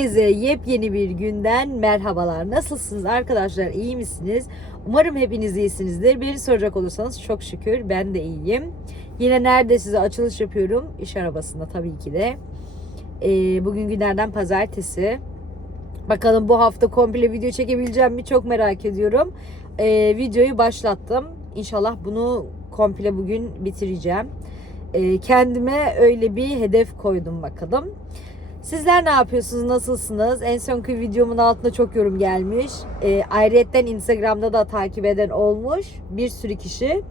Herkese yepyeni bir günden merhabalar. Nasılsınız arkadaşlar? İyi misiniz? Umarım hepiniz iyisinizdir. Beni soracak olursanız çok şükür ben de iyiyim. Yine nerede size açılış yapıyorum? İş arabasında tabii ki de. Ee, bugün günlerden pazartesi. Bakalım bu hafta komple video çekebileceğim mi çok merak ediyorum. Ee, videoyu başlattım. İnşallah bunu komple bugün bitireceğim. Ee, kendime öyle bir hedef koydum bakalım. Sizler ne yapıyorsunuz? Nasılsınız? En sonki videomun altında çok yorum gelmiş. E, ayrıyetten Instagram'da da takip eden olmuş. Bir sürü kişi.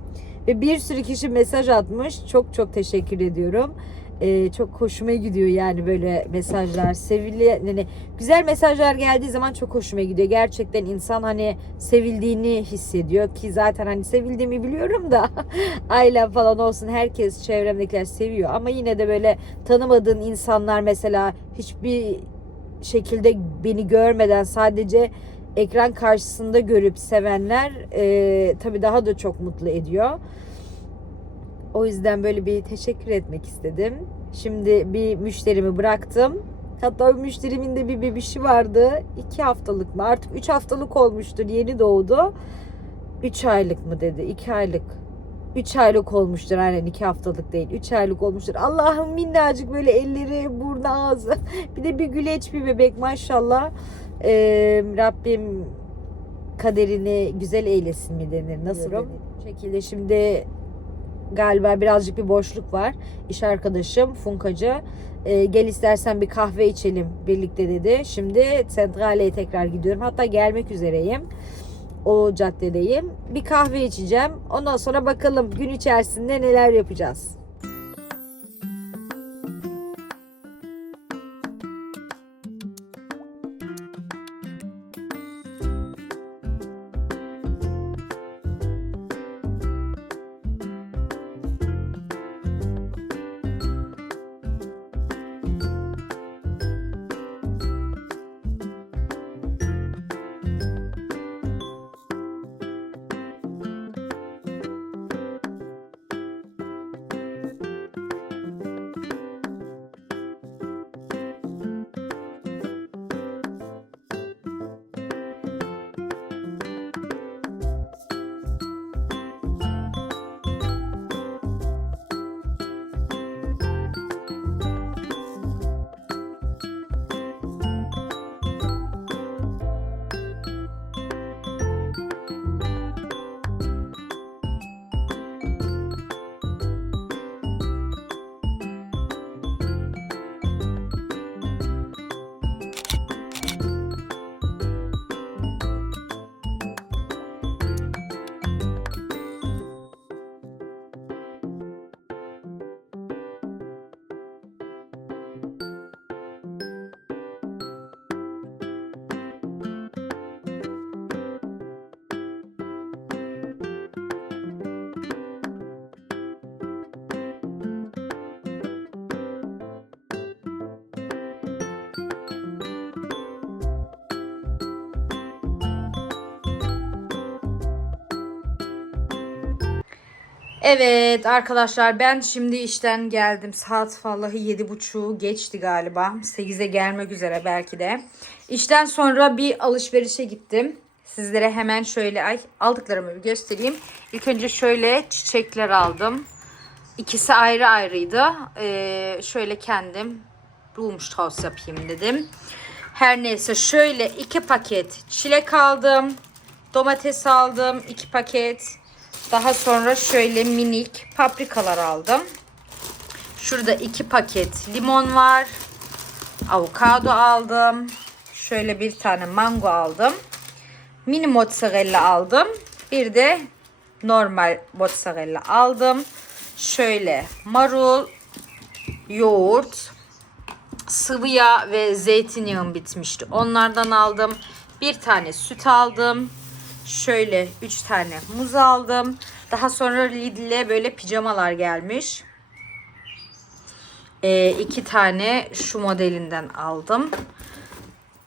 Ve bir sürü kişi mesaj atmış. Çok çok teşekkür ediyorum. E, çok hoşuma gidiyor yani böyle mesajlar. Sevili, yani güzel mesajlar geldiği zaman çok hoşuma gidiyor. Gerçekten insan hani sevildiğini hissediyor ki zaten hani sevildiğimi biliyorum da ailem falan olsun herkes çevremdekiler seviyor ama yine de böyle tanımadığın insanlar mesela hiçbir şekilde beni görmeden sadece ekran karşısında görüp sevenler e, tabii daha da çok mutlu ediyor. O yüzden böyle bir teşekkür etmek istedim. Şimdi bir müşterimi bıraktım. Hatta o müşterimin de bir bebişi vardı. iki haftalık mı? Artık üç haftalık olmuştur. Yeni doğdu. Üç aylık mı dedi? iki aylık. Üç aylık olmuştur. Aynen iki haftalık değil. Üç aylık olmuştur. Allah'ım minnacık böyle elleri, burnu, ağzı. Bir de bir güleç bir bebek maşallah. Ee, Rabbim kaderini güzel eylesin mi denir? Nasıl? Bu şekilde şimdi galiba birazcık bir boşluk var. İş arkadaşım Funkacı e, gel istersen bir kahve içelim birlikte dedi. Şimdi Sentrale'ye tekrar gidiyorum. Hatta gelmek üzereyim. O caddedeyim. Bir kahve içeceğim. Ondan sonra bakalım gün içerisinde neler yapacağız. Evet arkadaşlar ben şimdi işten geldim. Saat vallahi yedi buçuğu geçti galiba. 8'e gelmek üzere belki de. İşten sonra bir alışverişe gittim. Sizlere hemen şöyle ay aldıklarımı bir göstereyim. İlk önce şöyle çiçekler aldım. İkisi ayrı ayrıydı. Ee, şöyle kendim Blumenstrauss yapayım dedim. Her neyse şöyle iki paket çilek aldım. Domates aldım. iki paket. Daha sonra şöyle minik paprikalar aldım. Şurada iki paket limon var. Avokado aldım. Şöyle bir tane mango aldım. Mini mozzarella aldım. Bir de normal mozzarella aldım. Şöyle marul, yoğurt, sıvı yağ ve zeytinyağım bitmişti. Onlardan aldım. Bir tane süt aldım. Şöyle 3 tane muz aldım. Daha sonra Lidl'e böyle pijamalar gelmiş. Ee, iki tane şu modelinden aldım.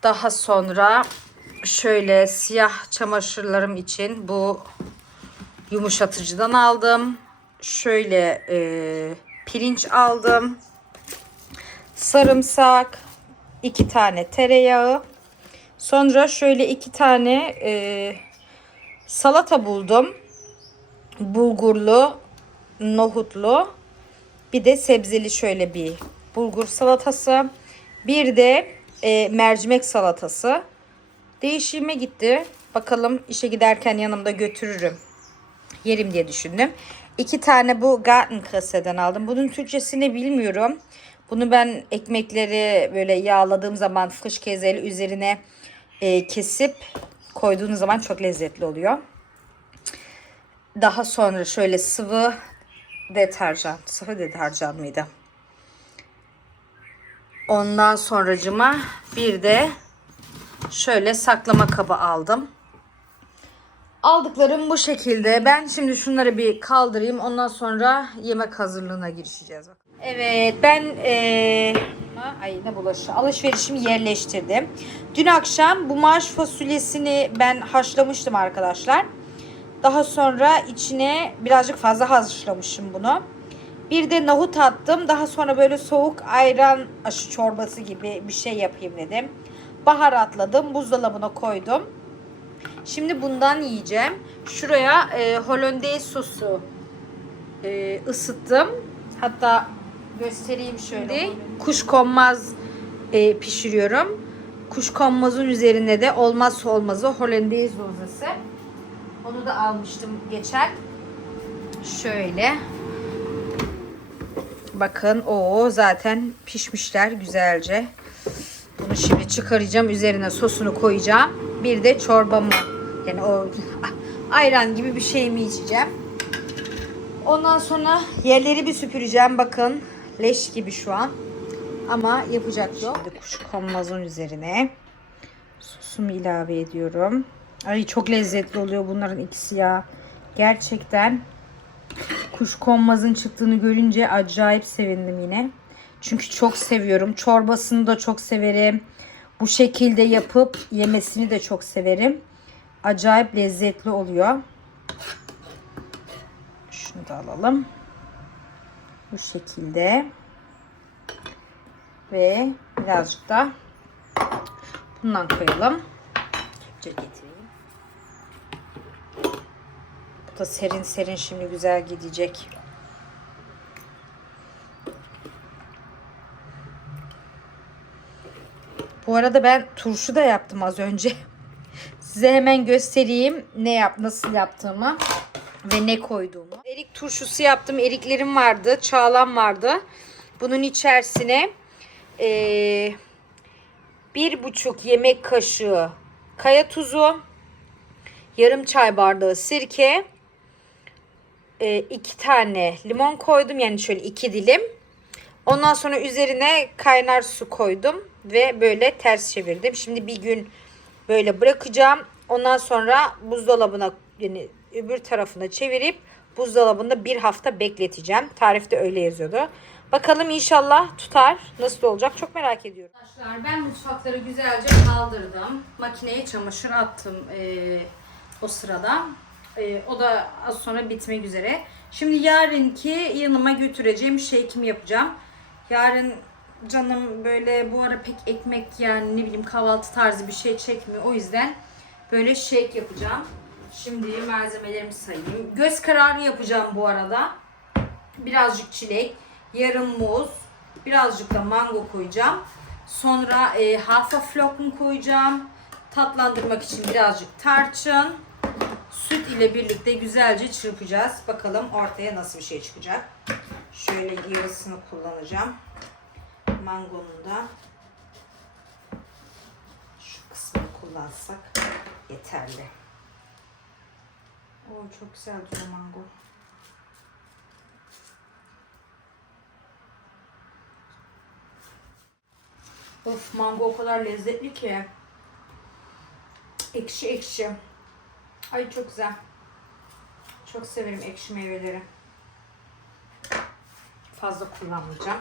Daha sonra şöyle siyah çamaşırlarım için bu yumuşatıcıdan aldım. Şöyle e, pirinç aldım. Sarımsak, iki tane tereyağı. Sonra şöyle iki tane e, salata buldum. Bulgurlu, nohutlu. Bir de sebzeli şöyle bir bulgur salatası. Bir de e, mercimek salatası. Değişime gitti. Bakalım işe giderken yanımda götürürüm. Yerim diye düşündüm. İki tane bu Garten Krasse'den aldım. Bunun Türkçesini bilmiyorum. Bunu ben ekmekleri böyle yağladığım zaman fış kezeyle üzerine e, kesip koyduğunuz zaman çok lezzetli oluyor. Daha sonra şöyle sıvı deterjan. Sıvı deterjan mıydı? Ondan sonracıma bir de şöyle saklama kabı aldım. Aldıklarım bu şekilde. Ben şimdi şunları bir kaldırayım. Ondan sonra yemek hazırlığına girişeceğiz. Evet ben eee ay ne bulaşı alışverişimi yerleştirdim. Dün akşam bu marş fasulyesini ben haşlamıştım arkadaşlar. Daha sonra içine birazcık fazla haşlamışım bunu. Bir de nohut attım. Daha sonra böyle soğuk ayran aşı çorbası gibi bir şey yapayım dedim. Baharatladım. Buzdolabına koydum. Şimdi bundan yiyeceğim. Şuraya e, hollandaise sosu e, ısıttım. Hatta göstereyim şöyle. Kuşkonmaz e, pişiriyorum. Kuşkonmazın üzerine de olmazsa olmazı hollandaise sosası. Onu da almıştım geçen. Şöyle. Bakın o zaten pişmişler güzelce. Bunu şimdi çıkaracağım. Üzerine sosunu koyacağım. Bir de çorbamı yani o ayran gibi bir şey mi içeceğim. Ondan sonra yerleri bir süpüreceğim. Bakın leş gibi şu an. Ama yapacak yok. Şimdi kuşkonmazın üzerine sosumu ilave ediyorum. Ay çok lezzetli oluyor bunların ikisi ya. Gerçekten kuşkonmazın çıktığını görünce acayip sevindim yine. Çünkü çok seviyorum. Çorbasını da çok severim. Bu şekilde yapıp yemesini de çok severim. Acayip lezzetli oluyor. Şunu da alalım. Bu şekilde. Ve birazcık da bundan koyalım. Getireyim. Bu da serin serin şimdi güzel gidecek. Bu arada ben turşu da yaptım az önce. Size hemen göstereyim ne yap nasıl yaptığımı ve ne koyduğumu. Erik turşusu yaptım. Eriklerim vardı, çağlam vardı. Bunun içerisine eee, bir buçuk yemek kaşığı kaya tuzu, yarım çay bardağı sirke, e, iki tane limon koydum. Yani şöyle iki dilim. Ondan sonra üzerine kaynar su koydum ve böyle ters çevirdim. Şimdi bir gün böyle bırakacağım. Ondan sonra buzdolabına yani öbür tarafına çevirip buzdolabında bir hafta bekleteceğim. Tarifte öyle yazıyordu. Bakalım inşallah tutar. Nasıl olacak çok merak ediyorum. Arkadaşlar ben mutfakları güzelce kaldırdım. Makineye çamaşır attım eee, o sırada. Eee, o da az sonra bitmek üzere. Şimdi yarınki yanıma götüreceğim shake'imi yapacağım. Yarın canım böyle bu ara pek ekmek yani ne bileyim kahvaltı tarzı bir şey çekmiyor. O yüzden böyle shake yapacağım. Şimdi malzemelerimi sayayım. Göz kararı yapacağım bu arada. Birazcık çilek, yarım muz, birazcık da mango koyacağım. Sonra e, halfa flocken koyacağım. Tatlandırmak için birazcık tarçın. Süt ile birlikte güzelce çırpacağız. Bakalım ortaya nasıl bir şey çıkacak. Şöyle yarısını kullanacağım. Mangonun da şu kısmını kullansak yeterli. Oo, çok güzel duruyor mango. Of mango o kadar lezzetli ki. Ekşi ekşi. Ay çok güzel. Çok severim ekşi meyveleri. Fazla kullanmayacağım.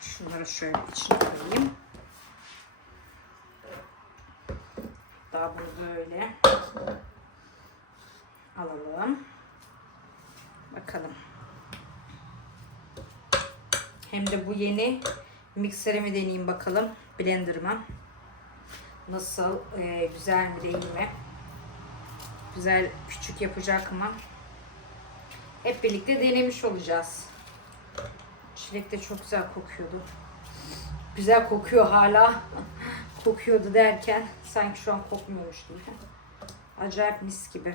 Şunları şöyle içine koyayım. Daha bunu böyle alalım. Bakalım. Hem de bu yeni Mikserimi deneyeyim bakalım. Blender'ıma. Nasıl? e, güzel mi değil mi? Güzel küçük yapacak mı? Hep birlikte denemiş olacağız. Çilek de çok güzel kokuyordu. Güzel kokuyor hala. Kokuyordu derken sanki şu an kokmuyormuş gibi. Acayip mis gibi.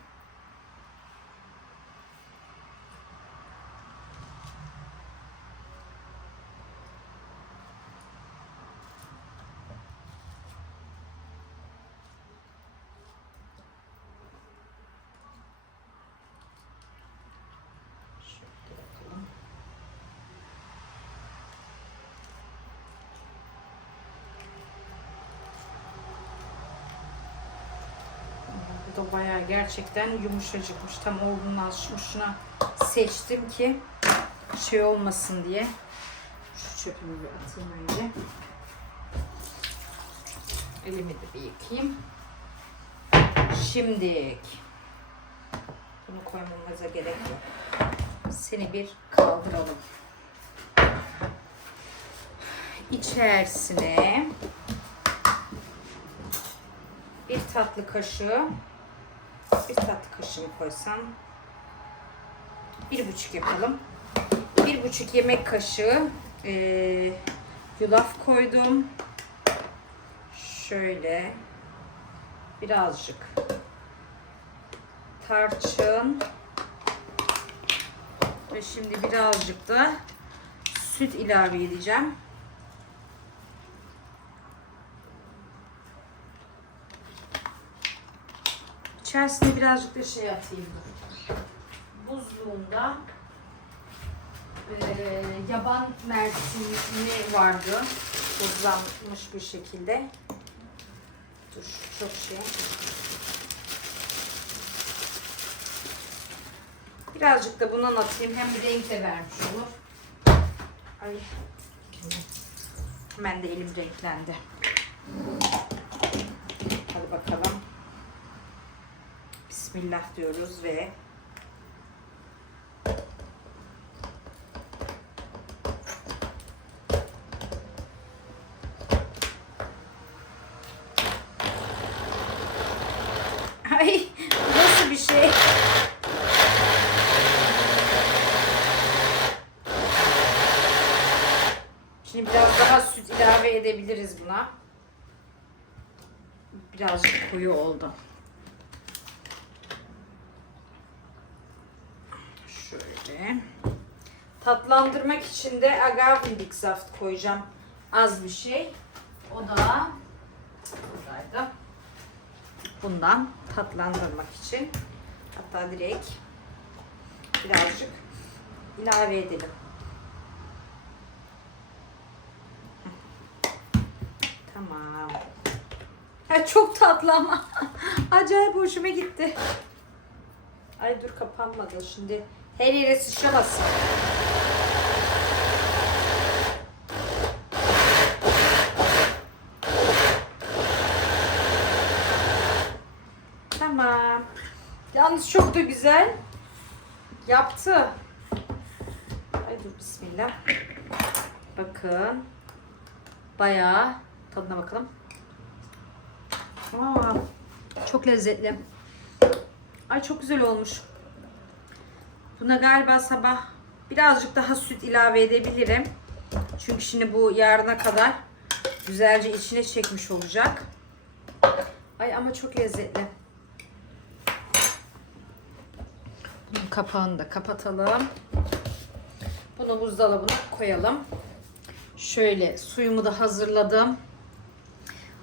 Bu da bayağı gerçekten yumuşacıkmış. Tam olgunlaşmışına seçtim ki şey olmasın diye. Şu çöpümü bir atayım önce. Elimi de bir yıkayayım. Şimdi bunu koymamıza gerek yok. Seni bir kaldıralım. İçerisine bir tatlı kaşığı bir tatlı kaşığı koysam bir buçuk yapalım. Bir buçuk yemek kaşığı eee, yulaf koydum. Şöyle birazcık tarçın ve şimdi birazcık da süt ilave edeceğim. İçerisine birazcık da şey atayım. Buzluğunda eee, yaban mersini vardı. Buzlanmış bir şekilde. Dur çok şey. Birazcık da bundan atayım. Hem bir renk de vermiş olur. Ay. Hemen de elim renklendi. Hadi bakalım. Bismillah diyoruz ve Ay nasıl bir şey? Şimdi biraz daha süt ilave edebiliriz buna. Birazcık koyu oldu. Tatlandırmak için de agavendik saft koyacağım. Az bir şey. O da buradaydı. Bundan tatlandırmak için. Hatta direkt birazcık ilave edelim. Tamam. Ha, çok tatlı ama. Acayip hoşuma gitti. Ay dur kapanmadı şimdi. Her yere sıçramasın. Tamam. Yalnız çok da güzel yaptı. Ay dur bismillah. Bakın. Bayağı tadına bakalım. Aa, çok lezzetli. Ay çok güzel olmuş. Buna galiba sabah birazcık daha süt ilave edebilirim. Çünkü şimdi bu yarına kadar güzelce içine çekmiş olacak. Ay ama çok lezzetli. Kapağını da kapatalım. Bunu buzdolabına koyalım. Şöyle suyumu da hazırladım.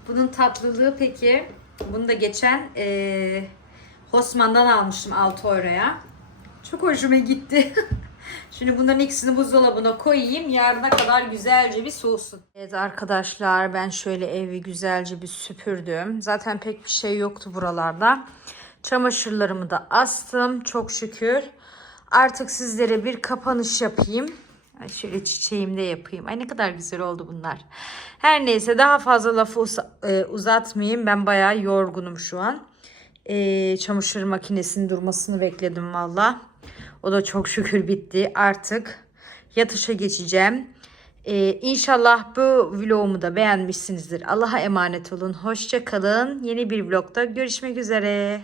Bunun tatlılığı peki. Bunu da geçen eee Hosman'dan almıştım 6 euroya. Çok hoşuma gitti. Şimdi bunların ikisini buzdolabına koyayım. Yarına kadar güzelce bir soğusun. Evet arkadaşlar ben şöyle evi güzelce bir süpürdüm. Zaten pek bir şey yoktu buralarda. Çamaşırlarımı da astım çok şükür. Artık sizlere bir kapanış yapayım. Ay şöyle çiçeğimi de yapayım. Ay ne kadar güzel oldu bunlar. Her neyse daha fazla lafı e, uzatmayayım. Ben bayağı yorgunum şu an. Ee, çamaşır makinesinin durmasını bekledim valla. O da çok şükür bitti. Artık yatışa geçeceğim. Ee, inşallah bu vlogumu da beğenmişsinizdir. Allah'a emanet olun. Hoşça kalın. Yeni bir vlogda görüşmek üzere.